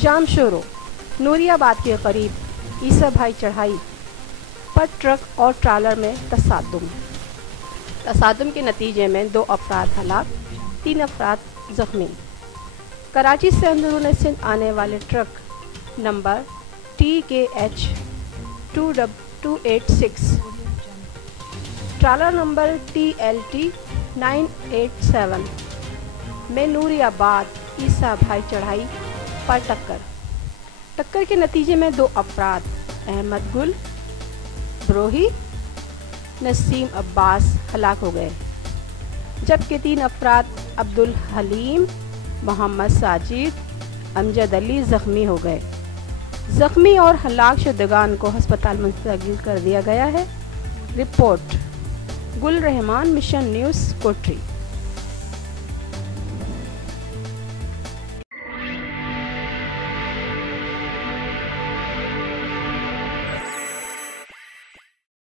जामशोरो नूरियाबाद के करीब ईसा भाई चढ़ाई पर ट्रक और ट्रालर में तसादुम के नतीजे में 2 अफराद हलाक, 3 अफराद जख्मी। कराची से अंदरून सिंध आने वाले truck number TKH 2286, trailer number TLT 987 में नूरियाबाद ईसा भाई चढ़ाई पर टक्कर के नतीजे में 2 अफराद अहमद गुल ब्रोही नसीम अब्बास हलाक हो गए, जबकि 3 अफराद अब्दुल हलीम मोहम्मद साजिद अमजद अली जख्मी हो गए। जख्मी और हलाक शुदगान को अस्पताल मुंतकिल कर दिया गया है। रिपोर्ट गुल रहमान, मिशन न्यूज़, कोटरी।